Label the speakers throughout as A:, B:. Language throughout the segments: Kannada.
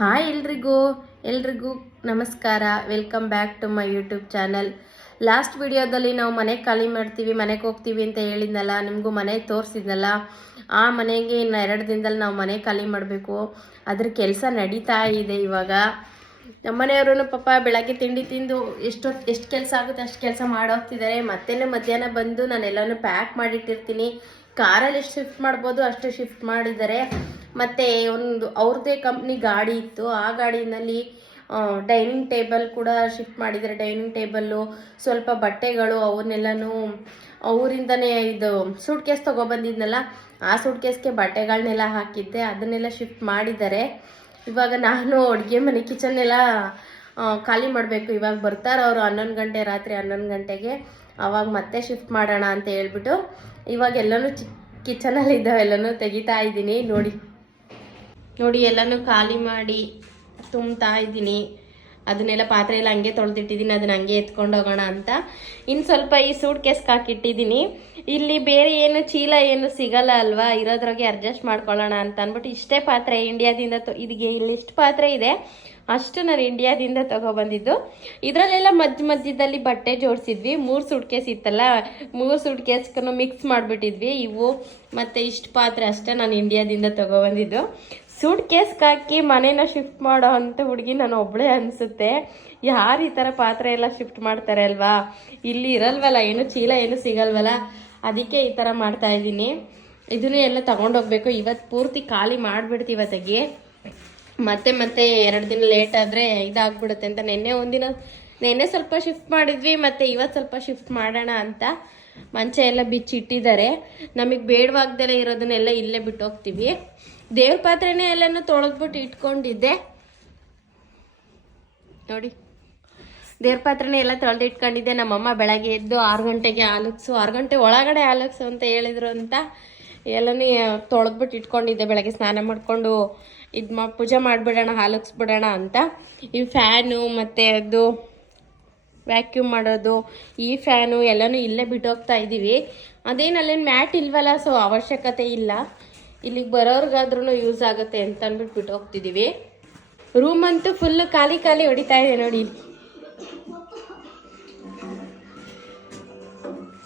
A: ಹಾಯ್ ಎಲ್ರಿಗೂ ಎಲ್ರಿಗೂ ನಮಸ್ಕಾರ. Welcome back to my YouTube channel last ವಿಡಿಯೋದಲ್ಲಿ ನಾವು ಮನೆ ಖಾಲಿ ಮಾಡ್ತೀವಿ, ಮನೆಗೆ ಹೋಗ್ತೀವಿ ಅಂತ ಹೇಳಿದ್ನಲ್ಲ, ನಿಮಗೂ ಮನೆ ತೋರಿಸಿದ್ನಲ್ಲ, ಆ ಮನೆಗೆ ಇನ್ನು ಎರಡು ದಿನದಲ್ಲಿ ನಾವು ಮನೆ ಖಾಲಿ ಮಾಡಬೇಕು. ಅದ್ರ ಕೆಲಸ ನಡೀತಾ ಇದೆ ಇವಾಗ. ನಮ್ಮನೆಯವರು ಪಾಪ ಬೆಳಗ್ಗೆ ತಿಂಡಿ ತಿಂದು ಎಷ್ಟೊತ್ತು ಎಷ್ಟು ಕೆಲಸ ಆಗುತ್ತೆ ಅಷ್ಟು ಕೆಲಸ ಮಾಡೋಗ್ತಿದ್ದಾರೆ. ಮತ್ತೆ ಮಧ್ಯಾಹ್ನ ಬಂದು ನಾನೆಲ್ಲನೂ ಪ್ಯಾಕ್ ಮಾಡಿಟ್ಟಿರ್ತೀನಿ. ಕಾರಲ್ಲಿ ಎಷ್ಟು ಶಿಫ್ಟ್ ಮಾಡ್ಬೋದು ಅಷ್ಟು ಶಿಫ್ಟ್ ಮಾಡಿದ್ದಾರೆ. ಮತ್ತು ಒಂದು ಅವ್ರದ್ದೇ ಕಂಪ್ನಿ ಗಾಡಿ ಇತ್ತು. ಆ ಗಾಡಿನಲ್ಲಿ ಡೈನಿಂಗ್ ಟೇಬಲ್ ಕೂಡ ಶಿಫ್ಟ್ ಮಾಡಿದ್ದಾರೆ. ಡೈನಿಂಗ್ ಟೇಬಲ್ಲು ಸ್ವಲ್ಪ ಬಟ್ಟೆಗಳು ಅವನ್ನೆಲ್ಲನೂ ಅವರಿಂದನೇ ಇದು ಸೂಟ್ ಕೇಸ್ ತೊಗೊಬಂದಿದ್ನಲ್ಲ, ಆ ಸೂಟ್ ಕೇಸ್ಗೆ ಬಟ್ಟೆಗಳನ್ನೆಲ್ಲ ಹಾಕಿದ್ದೆ. ಅದನ್ನೆಲ್ಲ ಶಿಫ್ಟ್ ಮಾಡಿದ್ದಾರೆ. ಇವಾಗ ನಾನು ಅಡುಗೆ ಮನೆ ಕಿಚನ್ನೆಲ್ಲ ಖಾಲಿ ಮಾಡಬೇಕು. ಇವಾಗ ಬರ್ತಾರೆ ಅವರು ಹನ್ನೊಂದು ಗಂಟೆ, ರಾತ್ರಿ ಹನ್ನೊಂದು ಗಂಟೆಗೆ. ಅವಾಗ ಮತ್ತೆ ಶಿಫ್ಟ್ ಮಾಡೋಣ ಅಂತ ಹೇಳ್ಬಿಟ್ಟು ಇವಾಗ ಎಲ್ಲನೂ ಚಿ ಕಿಚನಲ್ಲಿ ಇದ್ದಾವೆಲ್ಲನೂ ತೆಗಿತಾ ಇದ್ದೀನಿ. ನೋಡಿ. ನೋಡಿ, ಎಲ್ಲನೂ ಖಾಲಿ ಮಾಡಿ ತುಂಬ್ತಾ ಇದ್ದೀನಿ. ಅದನ್ನೆಲ್ಲ ಪಾತ್ರೆ ಎಲ್ಲ ಹಂಗೆ ತೊಳೆದಿಟ್ಟಿದ್ದೀನಿ, ಅದನ್ನ ಹಂಗೆ ಎತ್ಕೊಂಡು ಹೋಗೋಣ ಅಂತ. ಇನ್ನು ಸ್ವಲ್ಪ ಈ ಸೂಟ್ ಕೇಸ್ಗೆ ಹಾಕಿಟ್ಟಿದ್ದೀನಿ. ಇಲ್ಲಿ ಬೇರೆ ಏನು ಚೀಲ ಏನು ಸಿಗಲ್ಲ ಅಲ್ವಾ? ಇರೋದ್ರಾಗೆ ಅಡ್ಜಸ್ಟ್ ಮಾಡ್ಕೊಳ್ಳೋಣ ಅಂತ ಅಂದ್ಬಿಟ್ಟು ಇಷ್ಟೇ ಪಾತ್ರೆ ಇಂಡಿಯಾದಿಂದ ತೊ ಇದಕ್ಕೆ ಇಲ್ಲಿ ಇಷ್ಟು ಪಾತ್ರೆ ಇದೆ. ಅಷ್ಟು ನಾನು ಇಂಡಿಯಾದಿಂದ ತಗೊಬಂದಿದ್ದು ಇದರಲ್ಲೆಲ್ಲ ಮಧ್ಯ ಮಧ್ಯದಲ್ಲಿ ಬಟ್ಟೆ ಜೋಡಿಸಿದ್ವಿ. ಮೂರು ಸೂಟ್ ಕೇಸ್ ಇತ್ತಲ್ಲ? ಮೂರು ಸೂಟ್ ಕೇಸ್ಗೂ ಮಿಕ್ಸ್ ಮಾಡಿಬಿಟ್ಟಿದ್ವಿ. ಇವು ಮತ್ತು ಇಷ್ಟು ಪಾತ್ರೆ ಅಷ್ಟೇ ನಾನು ಇಂಡಿಯಾದಿಂದ ತಗೊಬಂದಿದ್ದು ಸೂಟ್ ಕೇಸ್ಗೆ ಹಾಕಿ ಮನೇನ ಶಿಫ್ಟ್ ಮಾಡೋ ಅಂತ ಹುಡುಗಿ ನಾನು ಒಬ್ಬಳೇ ಅನಿಸುತ್ತೆ. ಯಾರು ಈ ಥರ ಪಾತ್ರೆ ಎಲ್ಲ ಶಿಫ್ಟ್ ಮಾಡ್ತಾರೆ ಅಲ್ವಾ? ಇಲ್ಲಿ ಇರಲ್ವಲ್ಲ, ಏನು ಚೀಲ ಏನು ಸಿಗಲ್ವಲ್ಲ? ಅದಕ್ಕೆ ಈ ಥರ ಮಾಡ್ತಾ ಇದ್ದೀನಿ. ಇದನ್ನೇ ಎಲ್ಲ ತಗೊಂಡೋಗ್ಬೇಕು ಇವತ್ತು ಪೂರ್ತಿ ಖಾಲಿ ಮಾಡಿಬಿಡ್ತೀವಿ ಇವತ್ತಿಗೆ. ಮತ್ತೆ ಮತ್ತೆ ಎರಡು ದಿನ ಲೇಟ್ ಆದರೆ ಇದಾಗ್ಬಿಡುತ್ತೆ ಅಂತ. ನಿನ್ನೆ ಒಂದಿನ ನಿನ್ನೆ ಸ್ವಲ್ಪ ಶಿಫ್ಟ್ ಮಾಡಿದ್ವಿ, ಮತ್ತೆ ಇವತ್ತು ಸ್ವಲ್ಪ ಶಿಫ್ಟ್ ಮಾಡೋಣ ಅಂತ ಮಂಚ ಎಲ್ಲ ಬಿಚ್ಚಿಟ್ಟಿದ್ದಾರೆ. ನಮಗೆ ಬೇಡವಾಗ್ದಲೇ ಇರೋದನ್ನೆಲ್ಲ ಇಲ್ಲೇ ಬಿಟ್ಟು ಹೋಗ್ತೀವಿ ದೇವ್ರ ಪಾತ್ರೆನೇ ಎಲ್ಲನೂ ತೊಳೆದ್ಬಿಟ್ಟು ಇಟ್ಕೊಂಡಿದ್ದೆ. ನೋಡಿ. ದೇವ್ರ ಪಾತ್ರೆನೇ ಎಲ್ಲ ತೊಳೆದು ಇಟ್ಕೊಂಡಿದ್ದೆ. ನಮ್ಮಮ್ಮ ಬೆಳಗ್ಗೆ ಎದ್ದು ಆರು ಗಂಟೆಗೆ ಆಲಕ್ಸು ಆರು ಗಂಟೆ ಒಳಗಡೆ ಆಲಕ್ಸು ಅಂತ ಹೇಳಿದ್ರು ಅಂತ ಎಲ್ಲನೂ ತೊಳೆದ್ಬಿಟ್ಟು ಇಟ್ಕೊಂಡಿದ್ದೆ. ಬೆಳಗ್ಗೆ ಸ್ನಾನ ಮಾಡಿಕೊಂಡು ಇದು ಮಾ, ಪೂಜೆ ಮಾಡಿಬಿಡೋಣ ಹಾಲಕ್ಸ್ಬಿಡೋಣ ಅಂತ. ಈ ಫ್ಯಾನು ಮತ್ತು ಅದು ವ್ಯಾಕ್ಯೂಮ್ ಮಾಡೋದು, ಈ ಫ್ಯಾನು ಎಲ್ಲನೂ ಇಲ್ಲೇ ಬಿಟ್ಟೋಗ್ತಾ ಇದ್ದೀವಿ ಅದೇನು ಅಲ್ಲೇನು ಮ್ಯಾಟ್ ಇಲ್ವಲ್ಲ ಸೊ ಅವಶ್ಯಕತೆ ಇಲ್ಲ. ಇಲ್ಲಿಗೆ ಬರೋರ್ಗಾದ್ರೂ ಯೂಸ್ ಆಗುತ್ತೆ ಅಂತ ಅಂದ್ಬಿಟ್ಟು ಬಿಟ್ಟು ಹೋಗ್ತಿದ್ದೀವಿ ರೂಮ್ ಅಂತೂ ಫುಲ್ಲು ಖಾಲಿ ಖಾಲಿ ಹೊಡಿತಾ ಇದೆ ನೋಡಿ.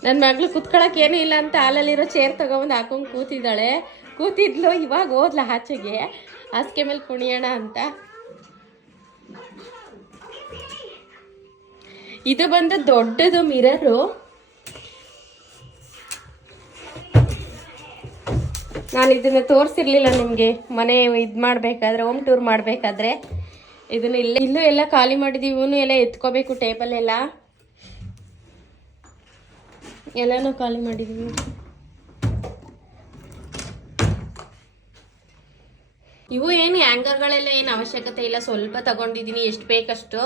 A: ನನ್ನ ಮಗಳು ಕುತ್ಕೊಳಕ್ ಏನೂ ಇಲ್ಲ ಅಂತ ಹಾಲಲ್ಲಿರೋ ಚೇರ್ ತಗೊಂಡು ಹಾಕೊಂಡು ಕೂತಿದ್ದಾಳೆ. ಕೂತಿದ್ಲು, ಇವಾಗ ಹೋದ್ಲ ಆಚೆಗೆ. ಹಾಸಿಗೆ ಮೇಲೆ ಕುಣಿಯೋಣ ಅಂತ. ಇದು ಬಂದು ದೊಡ್ಡದು ಮಿರರು. ನಾನು ಇದನ್ನ ತೋರಿಸಿರ್ಲಿಲ್ಲ ನಿಮಗೆ. ಮನೆ ಇದು ಮಾಡಬೇಕಾದ್ರೆ ಹೋಮ್ ಟೂರ್ ಮಾಡಬೇಕಾದ್ರೆ. ಇದನ್ನ ಇಲ್ಲ ಇಲ್ಲೂ ಎಲ್ಲ ಖಾಲಿ ಮಾಡಿದೀವಿ, ಇವನು ಎಲ್ಲ ಎತ್ಕೋಬೇಕು ಟೇಬಲ್ ಎಲ್ಲ. ಎಲ್ಲನೂ ಖಾಲಿ ಮಾಡಿದೀವಿ. ಇವು ಏನು ಹ್ಯಾಂಗರ್ಗಳೆಲ್ಲ ಏನು ಅವಶ್ಯಕತೆ ಇಲ್ಲ. ಸ್ವಲ್ಪ ತಗೊಂಡಿದ್ದೀನಿ ಎಷ್ಟು ಬೇಕಷ್ಟು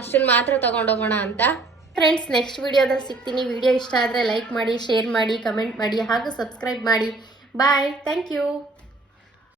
A: ಅಷ್ಟನ್ನು ಮಾತ್ರ ತಗೊಂಡೋಗೋಣ ಅಂತ. ಫ್ರೆಂಡ್ಸ್ ನೆಕ್ಸ್ಟ್ ವಿಡಿಯೋದಲ್ಲಿ ಸಿಗ್ತೀನಿ. ವಿಡಿಯೋ ಇಷ್ಟ ಆದರೆ ಲೈಕ್ ಮಾಡಿ ಶೇರ್ ಮಾಡಿ ಕಮೆಂಟ್ ಮಾಡಿ ಹಾಗೂ ಸಬ್ಸ್ಕ್ರೈಬ್ ಮಾಡಿ. Bye thank you